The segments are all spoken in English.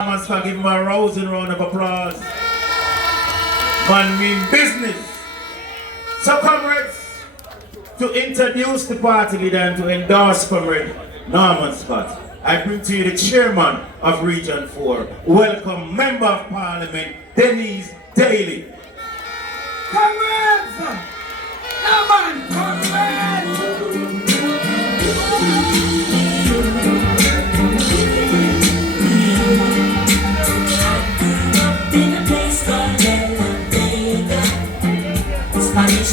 Must give him a rousing round of applause. Man mean business. So comrades, to introduce the party leader and to endorse Comrade Norman Scott, I bring to you the chairman of Region 4. Welcome Member of Parliament Denise Daly. Comrades! Norman, comrades! Spanish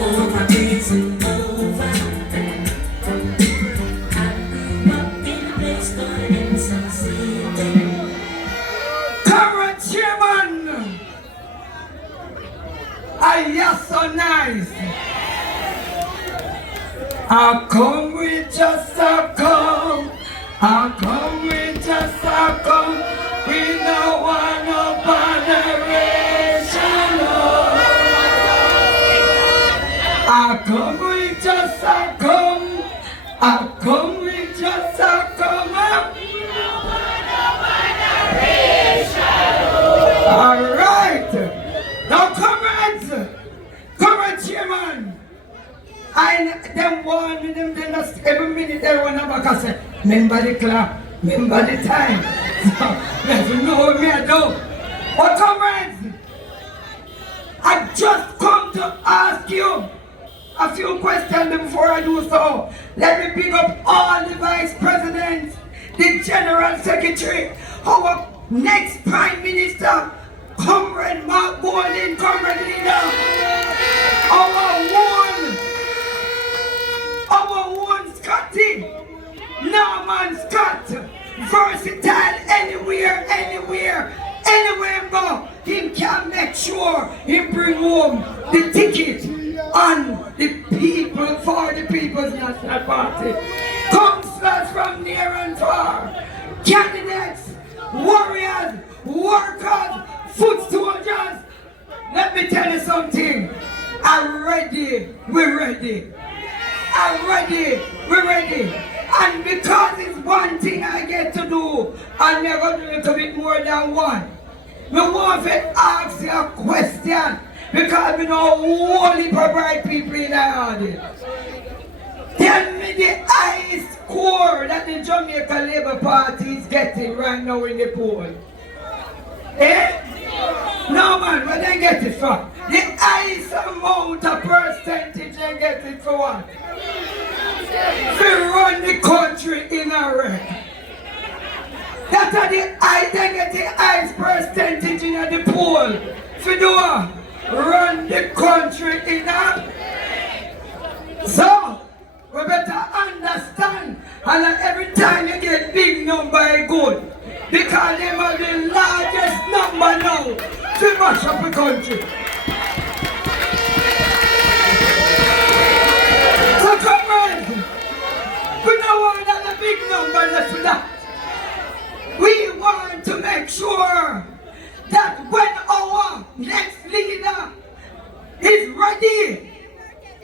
all my days and over. I grew up in a place called Endorsing. Comrade Chairman! You're so nice. I come with just a come. I come with just a come. We no want no botheration. I come with just a come. I come with just a come. All right. Now, comrades, chairman. Them warn me, them just every minute they run back and say, remember the clock, remember the time. So, let you know what me I do. But comrades, I just come to ask you a few questions before I do so. Let me pick up all the vice presidents, the general secretary, our next prime minister, Comrade Mark Golden, comrade leader, our one Scotty, Norman Scott, versatile anywhere go, he can make sure he bring home the ticket on the people for the People's National Party. Councillors from near and far, candidates, warriors, workers, foot soldiers. Let me tell you something. I'm ready, we're ready. I'm ready, we're ready. And because it's one thing I get to do, I'm never do a little bit more than one. I want to ask you a question because we know only bright people in the audience. Tell me the highest score that the Jamaica Labour Party is getting right now in the poll. Eh? No man, where they get it from? The highest amount of percentage they get it for what? To run the country in a wreck. That's how they get the highest percentage in the poll. For do what? Run the country in a wreck. So, we better understand, and every time you get big number good. Because they are the largest number now to mash up the country. So comrades, we don't want another big number left for that. We want to make sure that when our next leader is ready,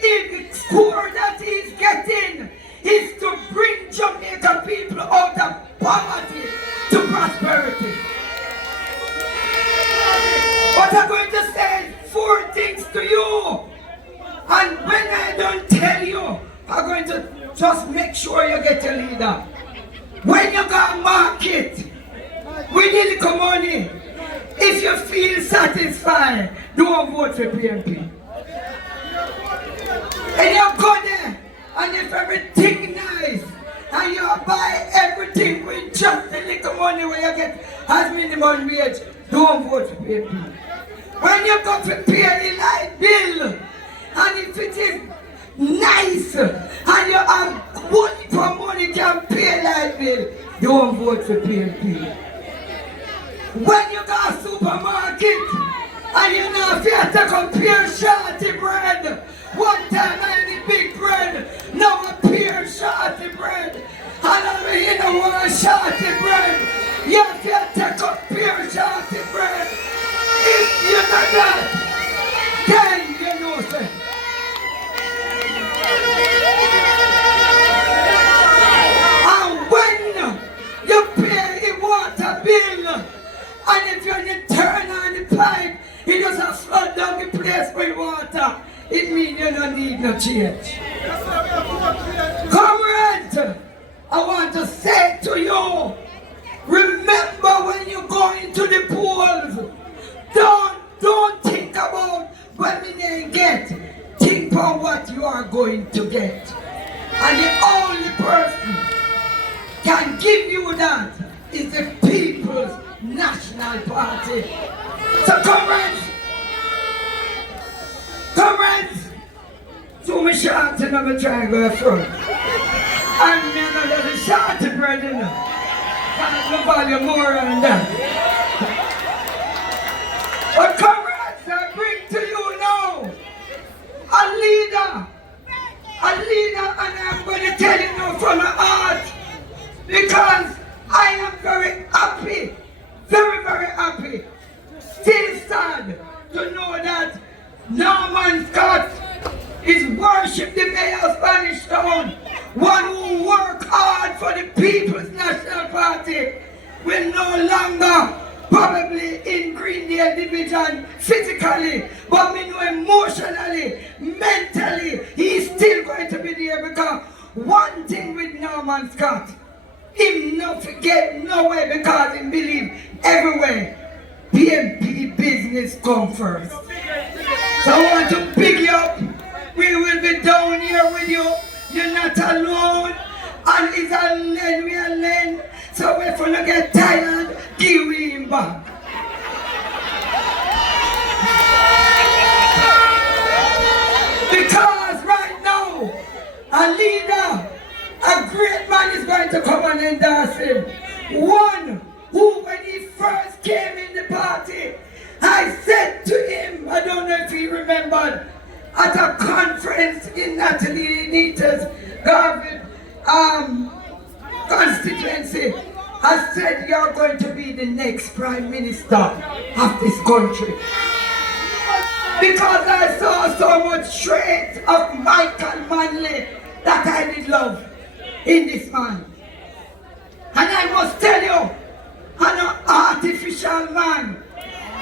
the score that he's getting is to bring Jamaican people out of poverty to prosperity. But I'm going to say 4 things to you. And when I don't tell you, I'm going to just make sure you get a leader. When you go market with little money, if you feel satisfied, don't vote for PNP. And you go there, and if everything nice, and you buy everything with just the little money where you get as minimum wage, don't vote for PNP. When you go to pay the light bill, and if it is nice, and you have money for money can pay light bill, don't vote for PNP. When you go to supermarket, and you know if you have to compare shorty bread, one time I had the big bread, now a pure shorty bread. And you don't want shorty bread. You have to take up pure shorty bread. If you do that, then you know say. And when you pay water bill. And if you turn on the pipe, it doesn't flood down the place with water. It means you don't need no change. Comrades, I want to say to you, remember when you go into the polls, don't think about what you may get. Think about what you are going to get. And the only person can give you that is the People's National Party. So comrades, so me short and I'm trying to go front. And me another short bread in there. Can't value more than that. But comrades, I bring to you now a leader, and I'm going to tell you now from my heart, because I am very happy, very, very happy, still sad to know that Norman Scott is worship the mayor of Spanish Town, one who worked hard for the People's National Party, will no longer probably in Greendale Division physically, but me know emotionally, mentally, he's still going to be there, because one thing with Norman Scott, him not forget nowhere, because he believe everywhere PNP business come first. So I want to pick you up. We will be down here with you. You're not alone. And it's a lane, we are lane. So if you get tired, give him back. Because right now, a leader, a great man is going to come and endorse him. One who, when he first came in the party, I said to him, I don't know if he remembered, at a conference in Natalie Nita's Garvin constituency, I said, you're going to be the next prime minister of this country. Because I saw so much traits of Michael Manley that I did love in this man. And I must tell you, I'm an artificial man,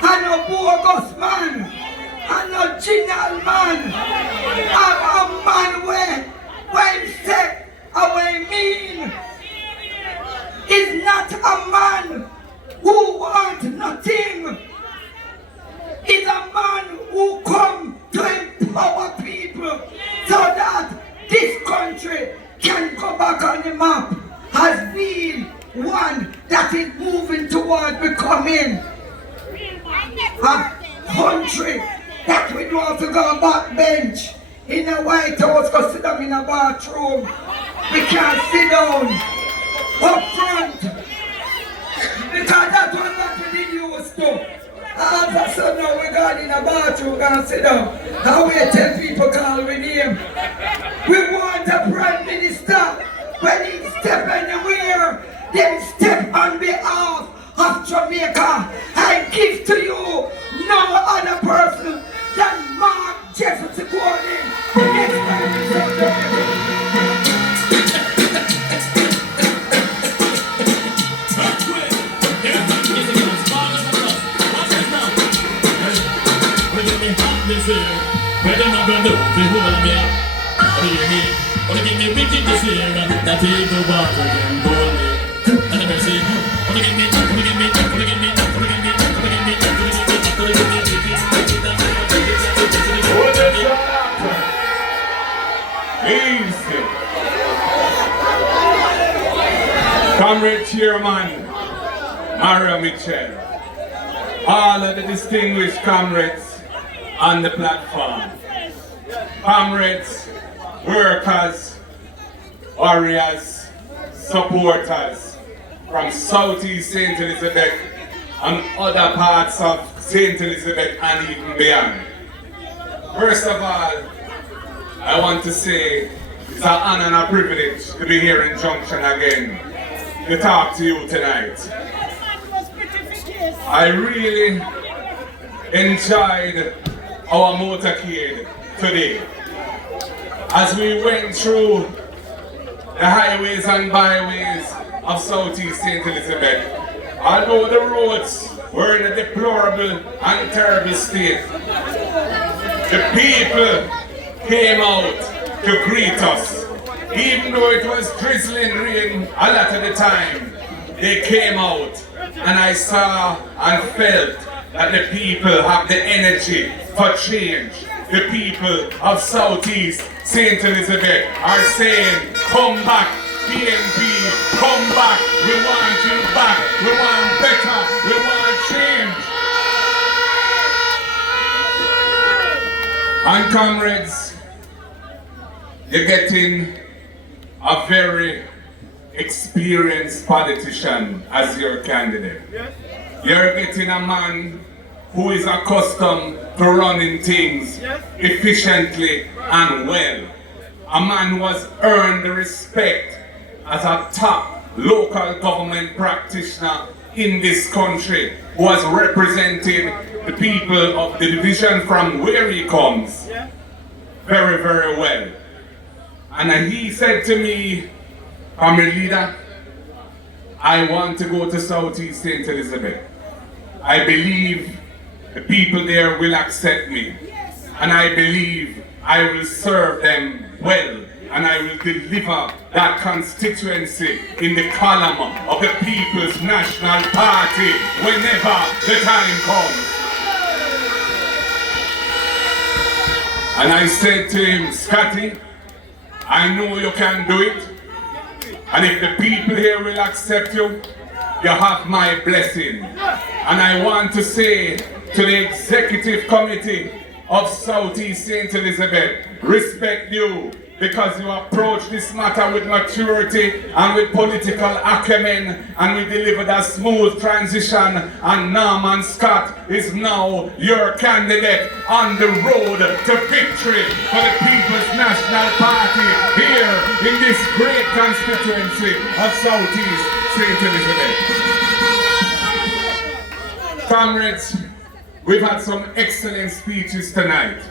I'm a bogus man, I'm a original man, I'm a man when he said, what he mean. Is not a man who wants nothing. Is a man who come to empower people so that this country can go back on the map as being one that is moving towards becoming a country that we don't have to go backbench in a White House, go sit down in a bathroom. We can't sit down up front, because that was what we did used to. All of a sudden now we got in a bathroom and sit down and we tell people call with him. We want a prime minister, when he step anywhere, then step on behalf of Jamaica. I give to you no other person than Mark Jefferson Gordon, the next prime minister of Jamaica. This year, what am I gonna do to hold me? Wanna give me wicked this year, that he go back and hold me. And I say, wanna give me, wanna give me, wanna give me, wanna give me, wanna give me, wanna give me, Easy. Comrade Chairman Mario Mitchell, all of the distinguished comrades on the platform, comrades, workers, warriors, supporters from Southeast St. Elizabeth and other parts of St. Elizabeth and even beyond. First of all, I want to say it's an honor and a privilege to be here in Junction again to talk to you tonight. I really enjoyed our motorcade today as we went through the highways and byways of Southeast St. Elizabeth. Although the roads were in a deplorable and terrible state, the people came out to greet us. Even though it was drizzling rain a lot of the time, they came out, and I saw and felt that the people have the energy for change. The people of Southeast St. Elizabeth are saying, come back, PNP, come back, we want you back, we want better, we want change. And comrades, you're getting a very experienced politician as your candidate. You're getting a man who is accustomed to running things efficiently and well. A man who has earned the respect as a top local government practitioner in this country, who has represented the people of the division from where he comes very, very well. And he said to me, "Family leader, I want to go to Southeast St. Elizabeth. I believe the people there will accept me, and I believe I will serve them well, and I will deliver that constituency in the column of the People's National Party whenever the time comes." And I said to him, "Scotty, I know you can do it, and if the people here will accept you, you have my blessing." And I want to say to the Executive Committee of Southeast St. Elizabeth, respect you, because you approach this matter with maturity and with political acumen, and we delivered a smooth transition, and Norman Scott is now your candidate on the road to victory for the People's National Party here in this great constituency of Southeast St. Elizabeth. Comrades, we've had some excellent speeches tonight.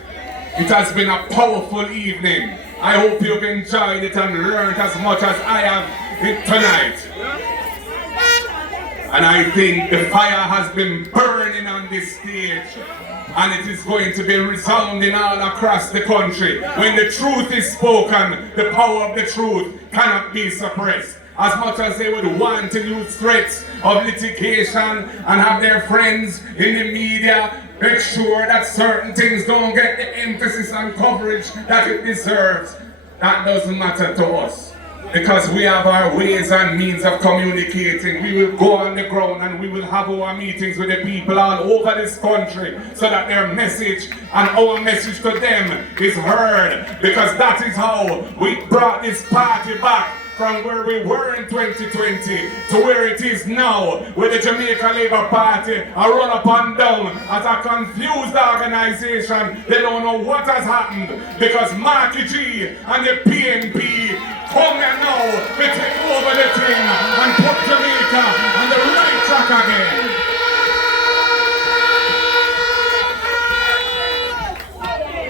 It has been a powerful evening. I hope you've enjoyed it and learned as much as I have tonight. And I think the fire has been burning on this stage, and it is going to be resounding all across the country. When the truth is spoken, the power of the truth cannot be suppressed. As much as they would want to use threats of litigation and have their friends in the media make sure that certain things don't get the emphasis and coverage that it deserves, that doesn't matter to us. Because we have our ways and means of communicating. We will go on the ground and we will have our meetings with the people all over this country, so that their message and our message to them is heard. Because that is how we brought this party back from where we were in 2020 to where it is now, with the Jamaica Labour Party a run up and down as a confused organization. They don't know what has happened, because Marky G and the PNP come here now to take over the thing and put Jamaica on the right track again.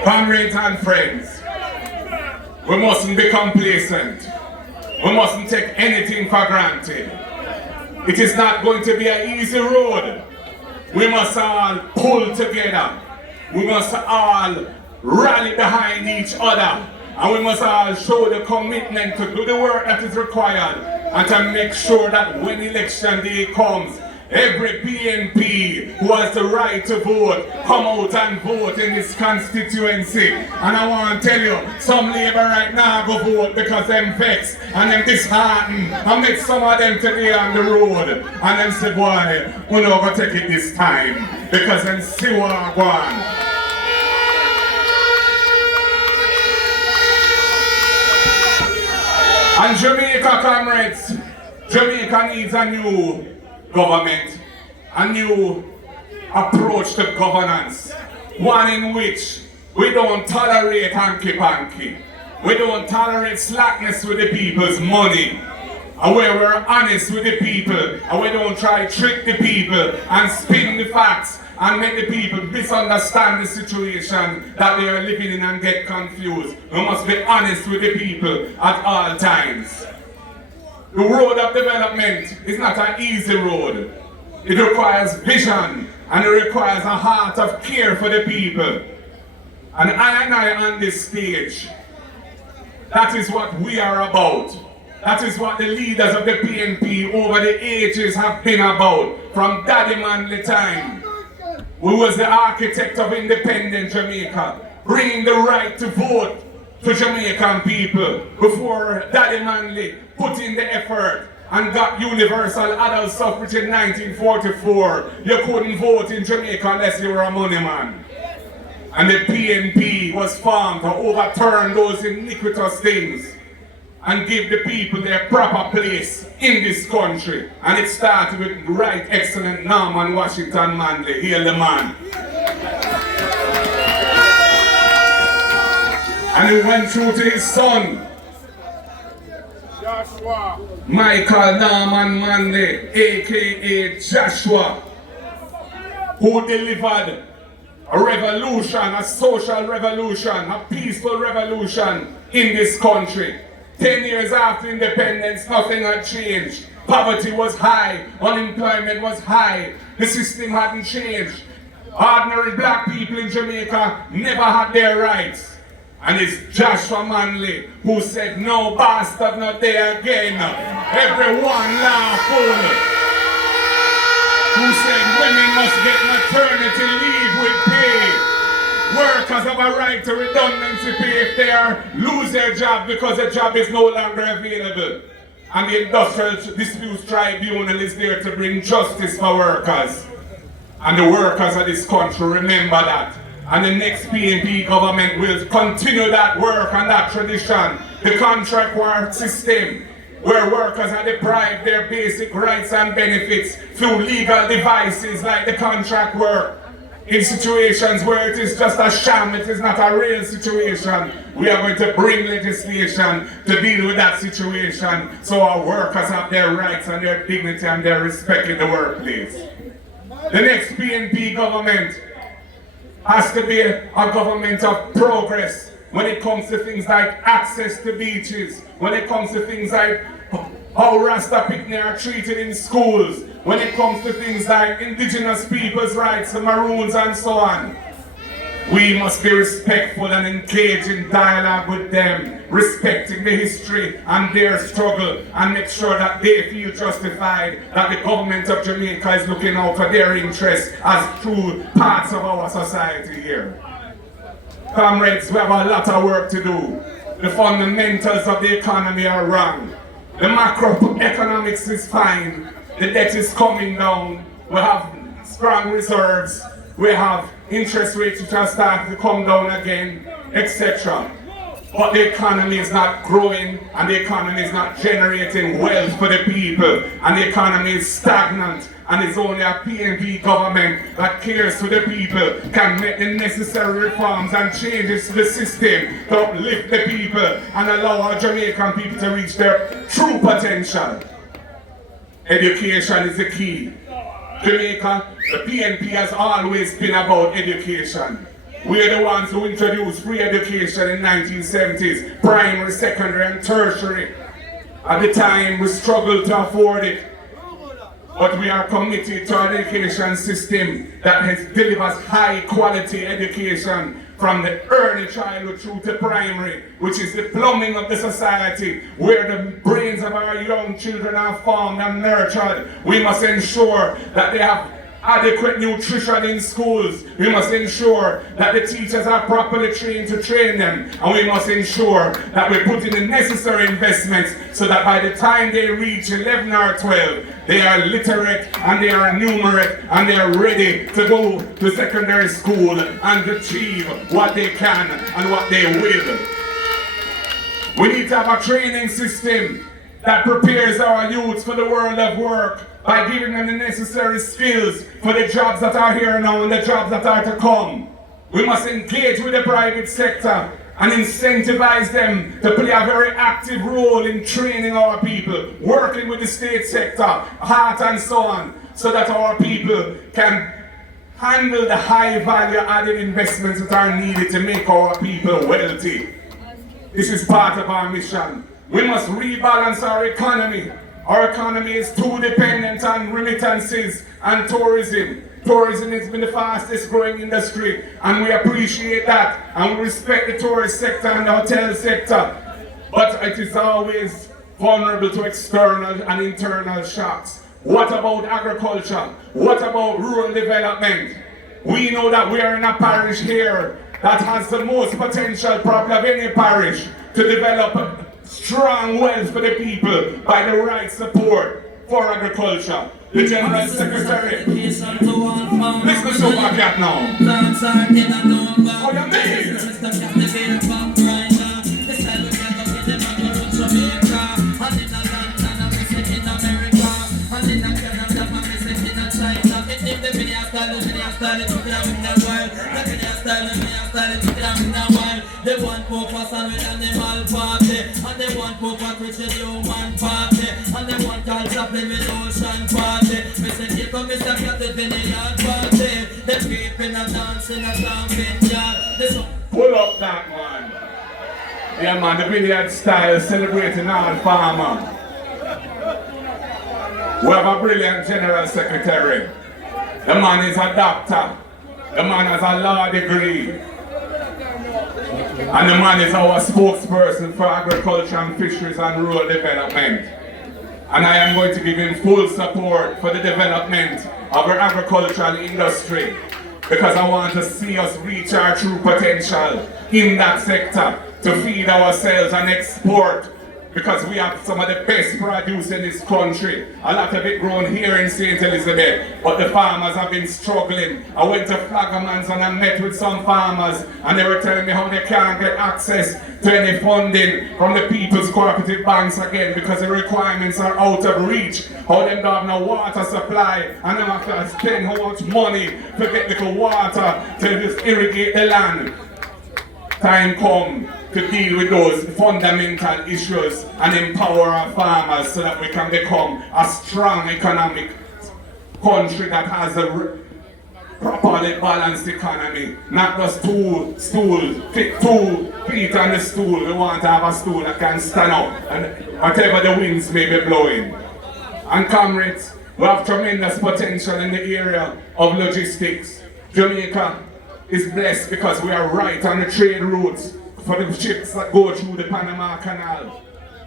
Comrades and friends, we mustn't be complacent. We mustn't take anything for granted. It is not going to be an easy road. We must all pull together. We must all rally behind each other. And we must all show the commitment to do the work that is required, and to make sure that when election day comes, every PNP who has the right to vote come out and vote in this constituency. And I want to tell you, some Labour right now go vote because them vexed and them disheartened. I met some of them today on the road, and them say, "Boy, we're not going to take it this time," because them see what I want. And Jamaica, comrades, Jamaica needs a new government, a new approach to governance, one in which we don't tolerate hanky-panky, we don't tolerate slackness with the people's money, and where we're honest with the people, and we don't try to trick the people and spin the facts and make the people misunderstand the situation that they are living in and get confused. We must be honest with the people at all times. The road of development is not an easy road. It requires vision, and it requires a heart of care for the people. And I on this stage, that is what we are about. That is what the leaders of the PNP over the ages have been about, from Daddy Manley time, who was the architect of independent Jamaica, bringing the right to vote to Jamaican people before Daddy Manley put in the effort and got universal adult suffrage in 1944. You couldn't vote in Jamaica unless you were a money man. And the PNP was formed to overturn those iniquitous things and give the people their proper place in this country. And it started with Right Excellent Norman Washington Manley, hail the man. And he went through to his son, Joshua Michael Norman Manley, aka Joshua, who delivered a revolution, a social revolution, a peaceful revolution in this country. 10 years after independence, nothing had changed. Poverty was high, unemployment was high, the system hadn't changed. Ordinary black people in Jamaica never had their rights. And it's Joshua Manley who said, no bastard not there again. Everyone laughing. Who said women must get maternity leave with pay. Workers have a right to redundancy pay if they lose their job because the job is no longer available. And the Industrial Disputes Tribunal is there to bring justice for workers. And the workers of this country remember that. And the next PNP government will continue that work and that tradition. The contract work system, where workers are deprived their basic rights and benefits through legal devices like the contract work. In situations where it is just a sham, it is not a real situation, we are going to bring legislation to deal with that situation so our workers have their rights and their dignity and their respect in the workplace. The next PNP government has to be a government of progress when it comes to things like access to beaches, when it comes to things like how Rasta Picnic are treated in schools, when it comes to things like indigenous people's rights, the Maroons and so on. We must be respectful and engage in dialogue with them, respecting the history and their struggle, and make sure that they feel justified that the government of Jamaica is looking out for their interests as true parts of our society here. Comrades, we have a lot of work to do. The fundamentals of the economy are wrong. The macroeconomics is fine. The debt is coming down. We have strong reserves. We have interest rates which are starting to come down again, etc. But the economy is not growing, and the economy is not generating wealth for the people, and the economy is stagnant, and it's only a PNP government that cares for the people can make the necessary reforms and changes to the system to uplift the people and allow our Jamaican people to reach their true potential. Education is the key. Jamaica, the PNP has always been about education. We're the ones who introduced free education in 1970s, primary, secondary and tertiary. At the time we struggled to afford it, but we are committed to an education system that delivers high quality education from the early childhood through to primary, which is the plumbing of the society, where the brains of our young children are formed and nurtured. We must ensure that they have adequate nutrition in schools. We must ensure that the teachers are properly trained to train them. And we must ensure that we put in the necessary investments so that by the time they reach 11 or 12, they are literate and they are numerate and they are ready to go to secondary school and achieve what they can and what they will. We need to have a training system that prepares our youths for the world of work, by giving them the necessary skills for the jobs that are here now and the jobs that are to come. We must engage with the private sector and incentivize them to play a very active role in training our people, working with the state sector, heart and so on, so that our people can handle the high value added investments that are needed to make our people wealthy. This is part of our mission. We must rebalance our economy. Our economy is too dependent on remittances and tourism. Tourism has been the fastest growing industry, and we appreciate that, and we respect the tourist sector and the hotel sector. But it is always vulnerable to external and internal shocks. What about agriculture? What about rural development? We know that we are in a parish here that has the most potential probably of any parish to develop strong wealth for the people by the right support for agriculture. The General Secretary, listen to my cat now. What do you mean? They want focus on with animal party, and they want focus with the human party, and they want culture play with ocean party. Mr. Jacob, Mr. Captain, Vineyard party. They peeping and dancing a camping yard. Pull up that man. Yeah man, the Vineyard style celebrating all farmer. We have a brilliant General Secretary. The man is a doctor. The man has a law degree. And the man is our spokesperson for agriculture and fisheries and rural development. And I am going to give him full support for the development of our agricultural industry, because I want to see us reach our true potential in that sector to feed ourselves and export, because we have some of the best produce in this country. A lot of it grown here in St. Elizabeth, but the farmers have been struggling. I went to Flaggermans and I met with some farmers, and they were telling me how they can't get access to any funding from the People's Cooperative Banks again because the requirements are out of reach. How them don't have no water supply, and them have to spend how much money to get little water to just irrigate the land. Time come to deal with those fundamental issues and empower our farmers so that we can become a strong economic country that has a properly balanced economy. Not just two feet on the stool. We want to have a stool that can stand up and whatever the winds may be blowing. And comrades, we have tremendous potential in the area of logistics. Jamaica is blessed because we are right on the trade routes for the ships that go through the Panama Canal.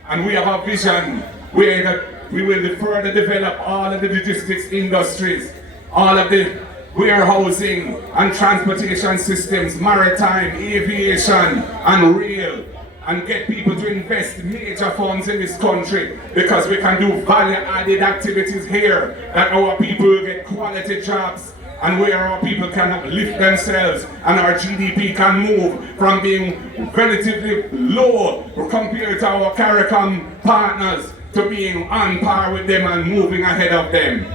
And we have a vision where that we will further develop all of the logistics industries, all of the warehousing and transportation systems, maritime, aviation and rail, and get people to invest major funds in this country, because we can do value-added activities here that our people will get quality jobs, and where our people can uplift themselves and our GDP can move from being relatively low compared to our CARICOM partners to being on par with them and moving ahead of them.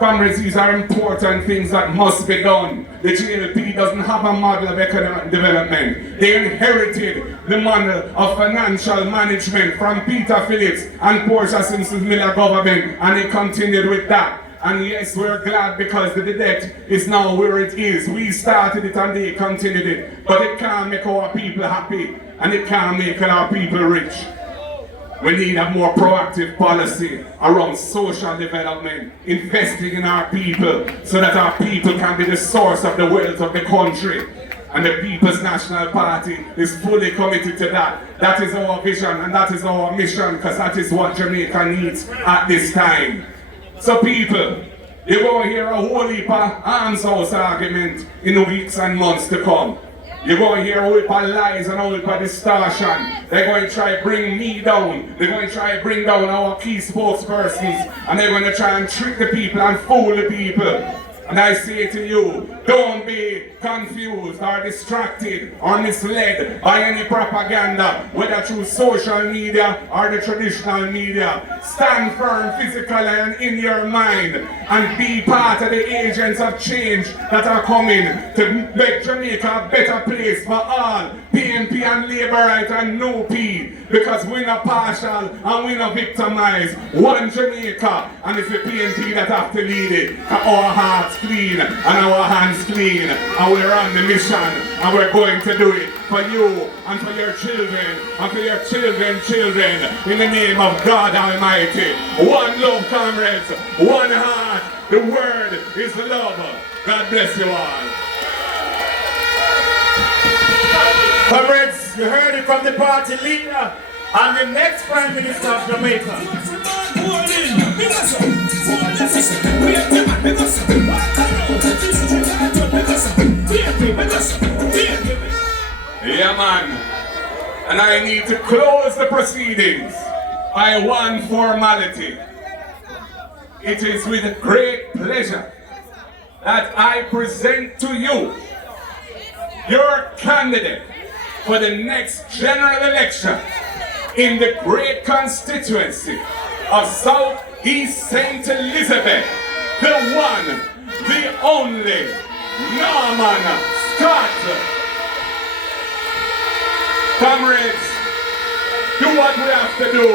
Comrades, these are important things that must be done. The GLP doesn't have a model of economic development. They inherited the model of financial management from Peter Phillips and Portia Simpson Miller government, and they continued with that. And yes, we're glad because the debt is now where it is. We started it and they continued it. But it can't make our people happy, and it can't make our people rich. We need a more proactive policy around social development, investing in our people so that our people can be the source of the wealth of the country. And the People's National Party is fully committed to that. That is our vision and that is our mission, because that is what Jamaica needs at this time. So people, you're going to hear a whole heap of arms house argument in the weeks and months to come. You're going to hear a whole heap of lies and a whole heap of distortion. They're going to try to bring me down. They're going to try to bring down our key spokespersons. And they're going to try and trick the people and fool the people. And I say to you, don't be confused or distracted or misled by any propaganda, whether through social media or the traditional media. Stand firm physically and in your mind and be part of the agents of change that are coming to make Jamaica a better place for all, PNP and Labourite and no P, because we're not partial and we're not victimized. One Jamaica, and it's the PNP that have to lead it. Our hearts clean and our hands clean, and we're on the mission, and we're going to do it for you and for your children and for your children's children, in the name of God Almighty. One love, comrades, one heart. The word is love. God bless you all. Comrades, you heard it from the party leader and the next Prime Minister of Jamaica. Yeah, man. And I need to close the proceedings by one formality. It is with great pleasure that I present to you your candidate for the next general election in the great constituency of South East St. Elizabeth, the one, the only, Norman Scott. Comrades, do what we have to do.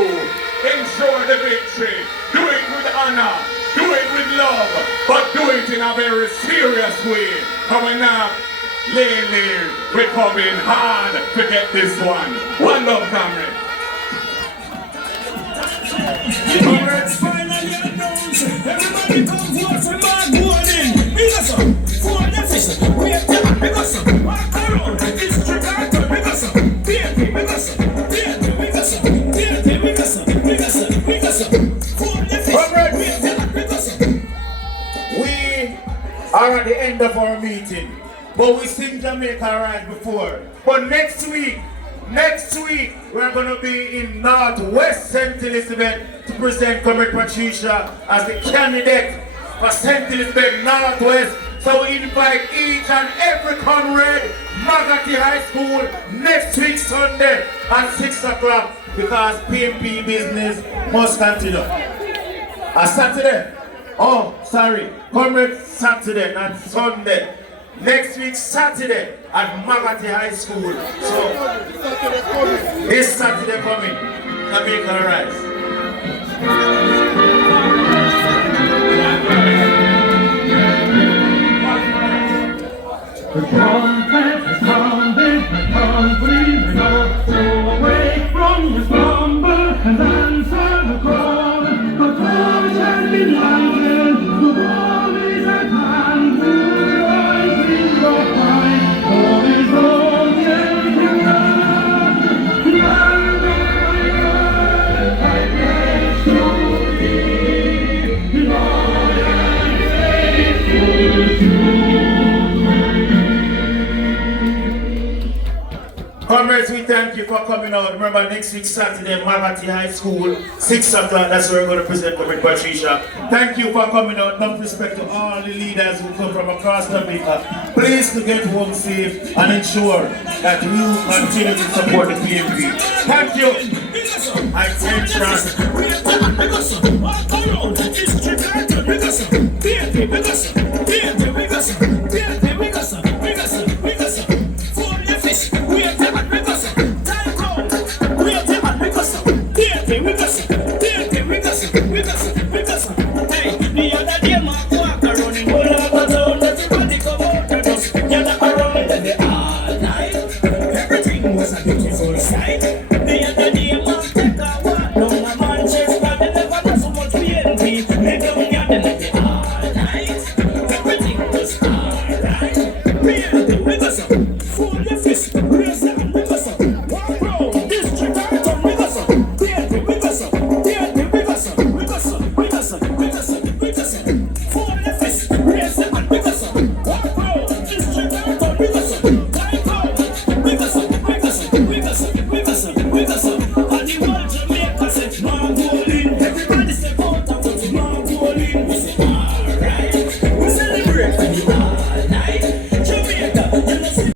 Ensure the victory. Do it with honor. Do it with love. But do it in a very serious way. Coming up, lately, we're coming hard to get this one. One love, comrades. Comrades, finally announced. Everybody come vote for Mark Gordon. Because of foreign officials, we have to because of walk around. It's Chicago because of PNP because of PNP because of PNP because of foreign officials. We are at the end of our meeting, but we seen Jamaica right before. But next week, we're going to be in Northwest St. Elizabeth to present Comrade Patricia as the candidate for St. Elizabeth Northwest. So we invite each and every comrade, Magati High School, next week Sunday at 6 o'clock, because PNP business must continue. Saturday? Oh, sorry. Comrade Saturday, not Sunday. Next week Saturday at Magati High School. So this Saturday coming, Jamaica Rise. The trumpet has sounded, the country may not so awake from your slumber and answer the call. The torch has been lighted, the war is at hand. Who rise in the fight, all is on the land. Land of my earth, I pledge to thee, loyal and faithful to Comrades, we thank you for coming out. Remember, next week Saturday, Magati High School, 6 o'clock, that's where we're going to present Comrade Patricia. Thank you for coming out. Enough respect to all the leaders who come from across Jamaica. Please to get home safe and ensure that you continue to support the PNP. Thank you. Attention.